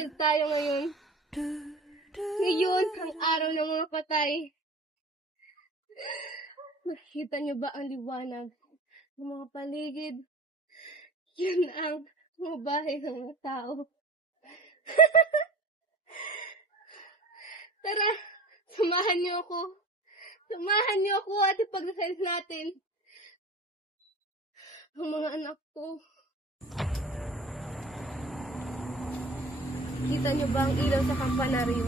Kasal tayo ngayon. Ngayon, ang araw ng mga patay. Makikita niyo ba ang liwanag ng mga paligid? Yan ang mga bahay ng mga tao. Tara, samahan niyo ako. Samahan niyo ako at ipagdasal natin ang mga anak ko. Kita niyo ba ang ilaw sa kampanaryo?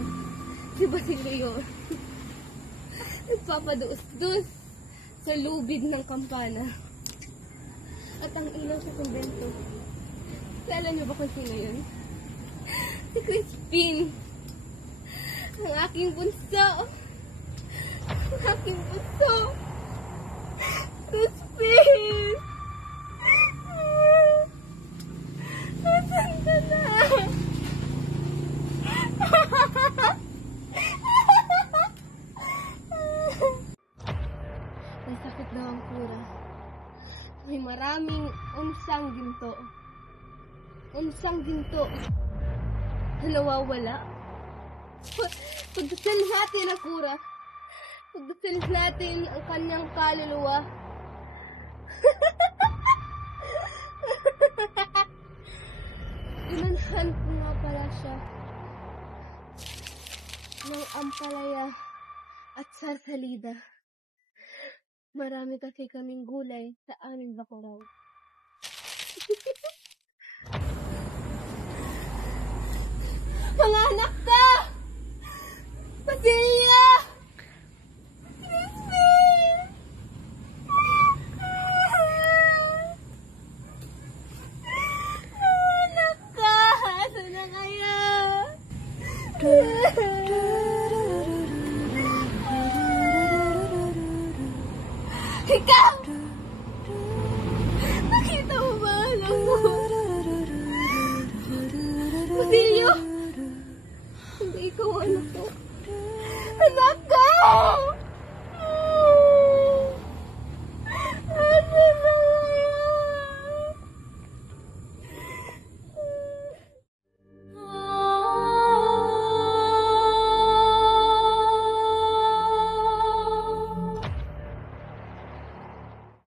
Si Basilio. Nagpapaduos-dus sa lubid ng kampana. At ang ilaw sa kumbento. Alam niyo ba kung sino yun? Si Crispin. Ang aking bunso. Ang aking bunso. Crispin! Nasaan ka na? Ang sakit daw ang kura. May maraming unsang ginto. Unsang ginto na nawawala. Pagdasal natin ang kura. Pagdasal natin ang kanyang kaluluwa. Inanhan ko nga pala siya ng ampalaya at sarsalida. Marami kasi kaming gulay sa aming bakurang. Mga anak ka! Basilio! Crispin! Anak ka! Asan na kayo? Ikaw! Nakita mo ba alam mo? Basilio! Hindi ikaw anak ko. Anak ko!